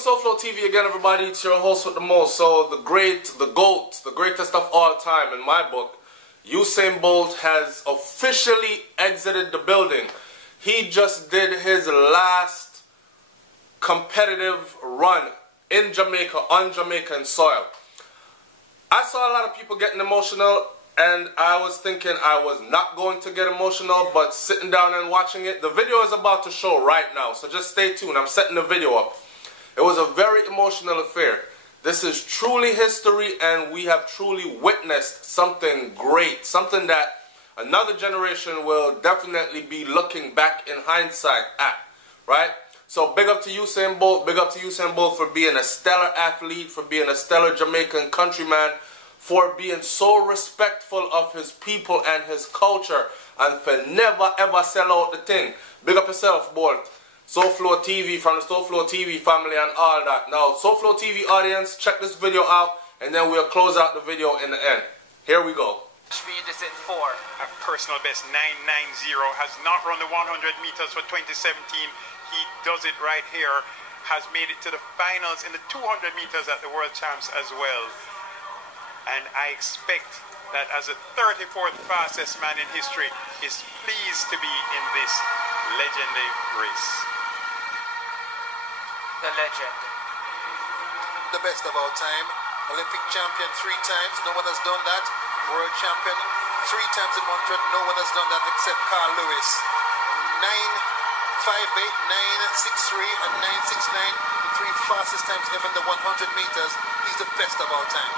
to SouFLoTV again, everybody. It's your host with the most. So the GOAT, the greatest of all time in my book, Usain Bolt has officially exited the building. He just did his last competitive run in Jamaica, on Jamaican soil. I saw a lot of people getting emotional, and I was thinking I was not going to get emotional, but sitting down and watching it, the video is about to show right now, so just stay tuned. I'm setting the video up. It was a very emotional affair. This is truly history, and we have truly witnessed something great, something that another generation will definitely be looking back in hindsight at, right? So big up to Usain Bolt, big up to Usain Bolt for being a stellar athlete, for being a stellar Jamaican countryman, for being so respectful of his people and his culture, and for never ever sell out the thing. Big up yourself, Bolt. SouFLoTV, from the SouFLoTV family and all that. Now, SouFLoTV audience, check this video out, and then we'll close out the video in the end. Here we go. Speed is in 4. A personal best 990, has not run the 100 meters for 2017. He does it right here. Has made it to the finals in the 200 meters at the World Champs as well. And I expect that as a 34th fastest man in history is pleased to be in this legendary race. The legend. The best of all time. Olympic champion 3 times. No one has done that. World champion 3 times in 100. No one has done that except Carl Lewis. 9.58, 9.63 and 9.69. The 3 fastest times ever in the 100 meters. He's the best of all time.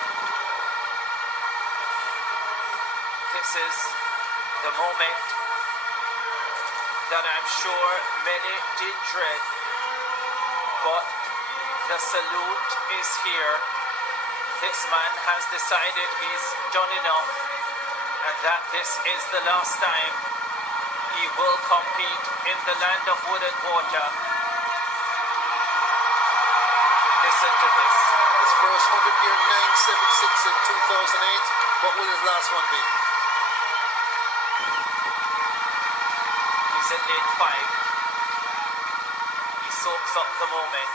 This is the moment that I'm sure many did dread, but the salute is here. This man has decided he's done enough, and that this is the last time he will compete in the land of wood and water. Listen to this. His first 100 year 9.76 in 2008. What will his last one be? He's in lane 5. He soaks up the moment.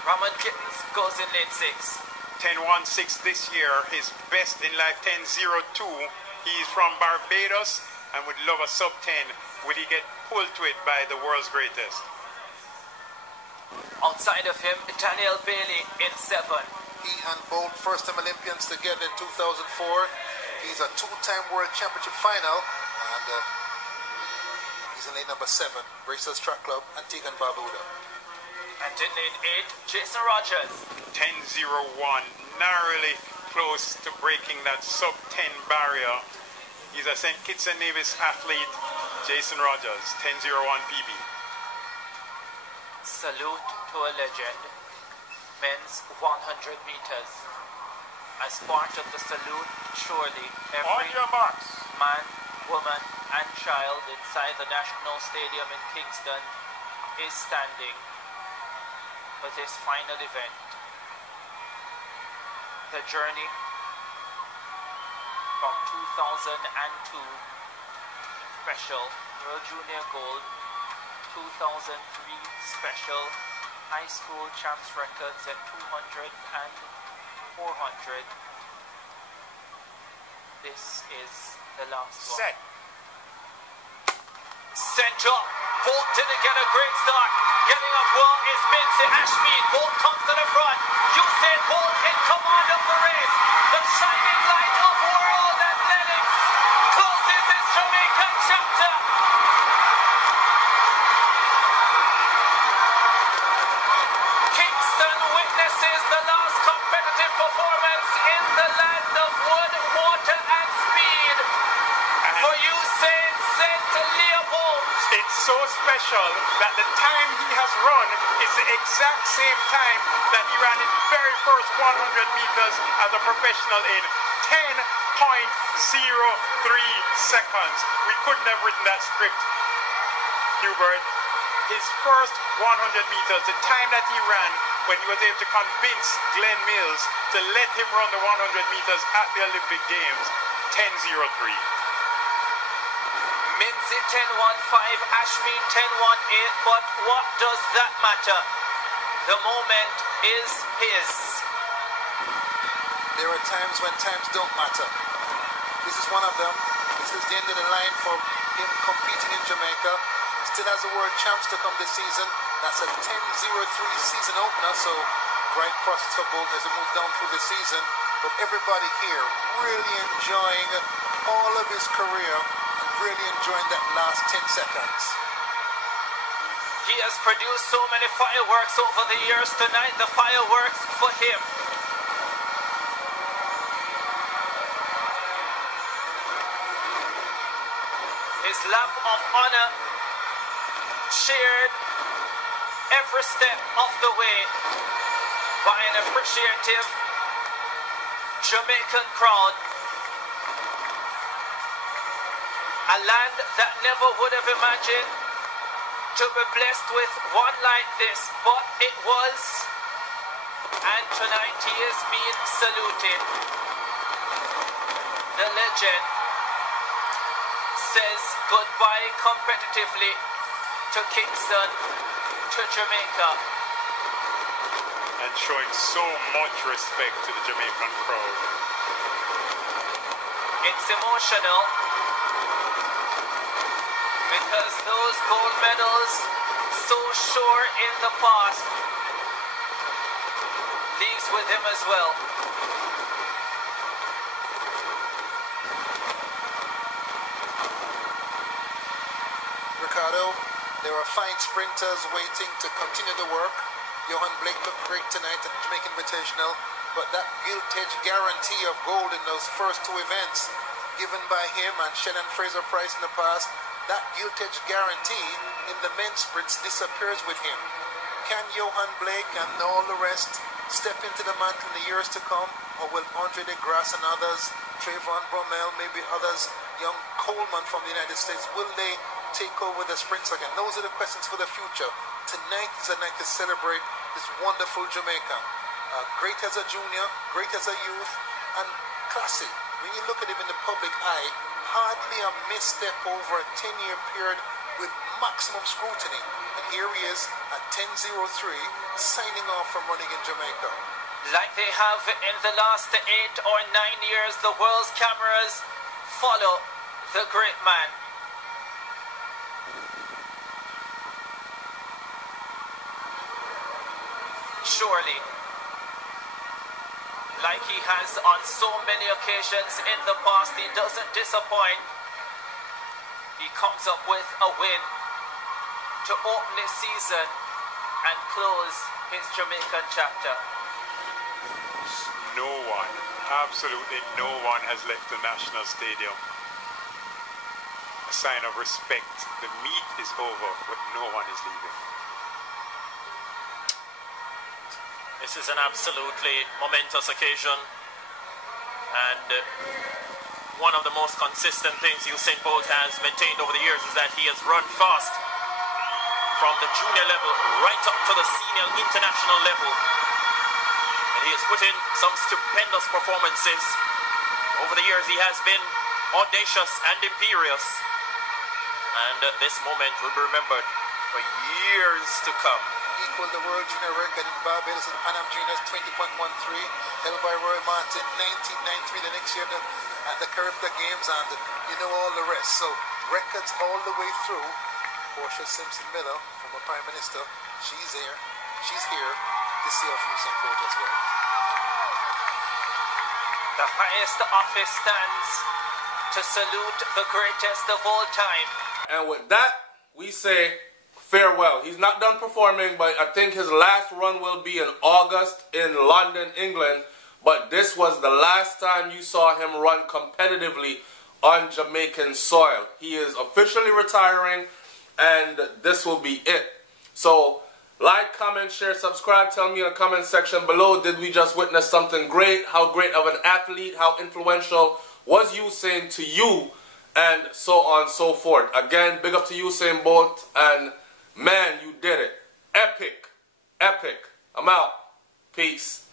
Ramon Kittens goes in lane 6. 10.16 this year, his best in life 10.02. He's from Barbados and would love a sub 10. Will he get pulled to it by the world's greatest? Outside of him, Daniel Bailey in 7. He and Bolt, first time Olympians together in 2004. He's a 2-time World Championship final, and he's in lane number 7, Racers Track Club, Antigua and Barbuda. And in lane 8, Jason Rogers. 10.01, narrowly close to breaking that sub 10 barrier. He's a St. Kitts and Nevis athlete, Jason Rogers, 10.01 PB. Salute to a legend. Men's 100 meters. As part of the salute, surely every man, woman and child inside the National Stadium in Kingston is standing for this final event. The journey from 2002 special World Junior Gold, 2003 special high school champs records at 200 and 400. This is the last one. Set. Sent up. Bolt didn't get a great start. Getting up well is Mincy Ashmead. Bolt comes to the front. Usain Bolt in command of the race. The shining light of world athletics closes its Jamaican chapter. Kingston witnesses the last competitive performance in the land of wood, water and speed for Usain Bolt. It's so special that the time he has run is the exact same time that he ran his very first 100 meters as a professional in 10.03 seconds. We couldn't have written that script, Hubert. His first 100 meters, the time that he ran when he was able to convince Glenn Mills to let him run the 100 meters at the Olympic Games, 10.03. Minzy 10-1-5, Ashby 10-1-8, but what does that matter? The moment is his. There are times when times don't matter. This is one of them. This is the end of the line for him competing in Jamaica. Still has the world champs to come this season. That's a 10-0-3 season opener, so bright prospects for Bolton as he moves down through the season. But everybody here really enjoying all of his career and really enjoying that last 10 seconds. He has produced so many fireworks over the years. Tonight, the fireworks for him. His lap of honor shared every step of the way by an appreciative Jamaican crowd. A land that never would have imagined to be blessed with one like this, but it was, and tonight he is being saluted. The legend says goodbye competitively to Kingston, to Jamaica. And showing so much respect to the Jamaican crowd. It's emotional because those gold medals, so sure in the past, leaves with him as well. Ricardo, there are fine sprinters waiting to continue the work. Johan Blake looked great tonight at the Jamaican Invitational, but that gilt-edged guarantee of gold in those first two events given by him and Shannon Fraser-Price in the past, that gilt-edged guarantee in the men's sprints disappears with him. Can Johan Blake and all the rest step into the mantle in the years to come, or will Andre de Grasse and others, Trayvon Bromell, maybe others, young Coleman from the United States, will they take over the sprints again? Those are the questions for the future. Tonight is a night to celebrate this wonderful Jamaican. Great as a junior, great as a youth, and classy. When you look at him in the public eye, hardly a misstep over a 10-year period with maximum scrutiny. And here he is at 10:03, signing off from running in Jamaica. Like they have in the last 8 or 9 years, the world's cameras follow the great man. Surely, like he has on so many occasions in the past, he doesn't disappoint. He comes up with a win to open his season and close his Jamaican chapter. No one, absolutely no one has left the National Stadium. A sign of respect. The meet is over, but no one is leaving. This is an absolutely momentous occasion, and one of the most consistent things Usain Bolt has maintained over the years is that he has run fast from the junior level right up to the senior international level, and he has put in some stupendous performances. Over the years he has been audacious and imperious, and this moment will be remembered for years to come. Equaled the world junior record in Barbados at Pan Am Juniors 20.13, held by Roy Martin 1993 the next year at the Caribbean Games, and you know all the rest. So records all the way through. Portia Simpson Miller, former Prime Minister, she's here to see off Usain Bolt as well. The highest office stands to salute the greatest of all time. And with that, we say farewell. He's not done performing, but I think his last run will be in August in London, England. But this was the last time you saw him run competitively on Jamaican soil. He is officially retiring, and this will be it. So, like, comment, share, subscribe. Tell me in the comment section below, did we just witness something great? How great of an athlete, how influential was Usain to you? And so on and so forth. Again, big up to Usain Bolt, and man, you did it. Epic. Epic. I'm out. Peace.